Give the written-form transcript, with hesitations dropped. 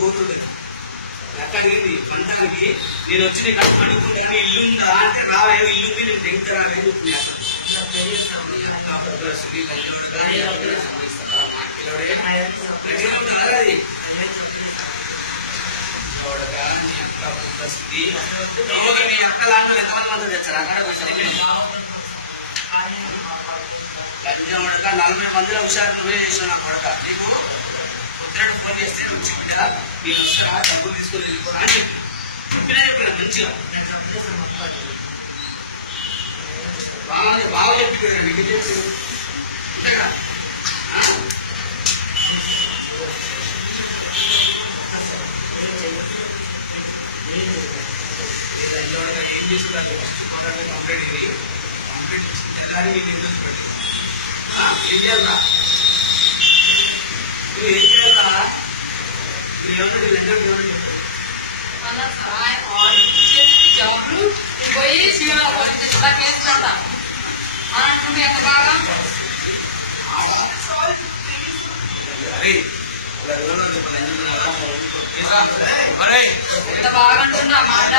పోతుంది అక్క అడిగింది పంతానికి. నేను వచ్చి నీకు అడుగుకుంటాను ఇల్లు ఉందా అంటే రావే ఇల్లు ఉంది నేను దిగుతా రావే చెప్తుంది అక్క. మీ అక్క లాంటి ఎంతమంది తెచ్చారు అక్కడ లంచం ఉడక 40 మందిలో హుషారు నువ్వే చేసావు నా కొడక. నీకు పొద్దున ఫోన్ చేస్తే వచ్చి బిడ్డ నేను వస్తా డబ్బులు తీసుకొని వెళ్ళిపోరా అని చెప్పినా మంచిగా బాగా చెప్పి మీకు చెప్పి ఉంటాగా. ఏం చేసిందంటే ఫస్ట్ మాట్లాడితే కంప్లైంట్ ఇది కంప్లైంట్ ఇచ్చిన మీరు ఇంట్రెస్ట్ పెట్టి ఏం చేయాలా నువ్వు ఏం చేయాలా నువ్వు ఏమన్నా లంచం ఏమన్నా చెప్పు బాగుంటుందా మాట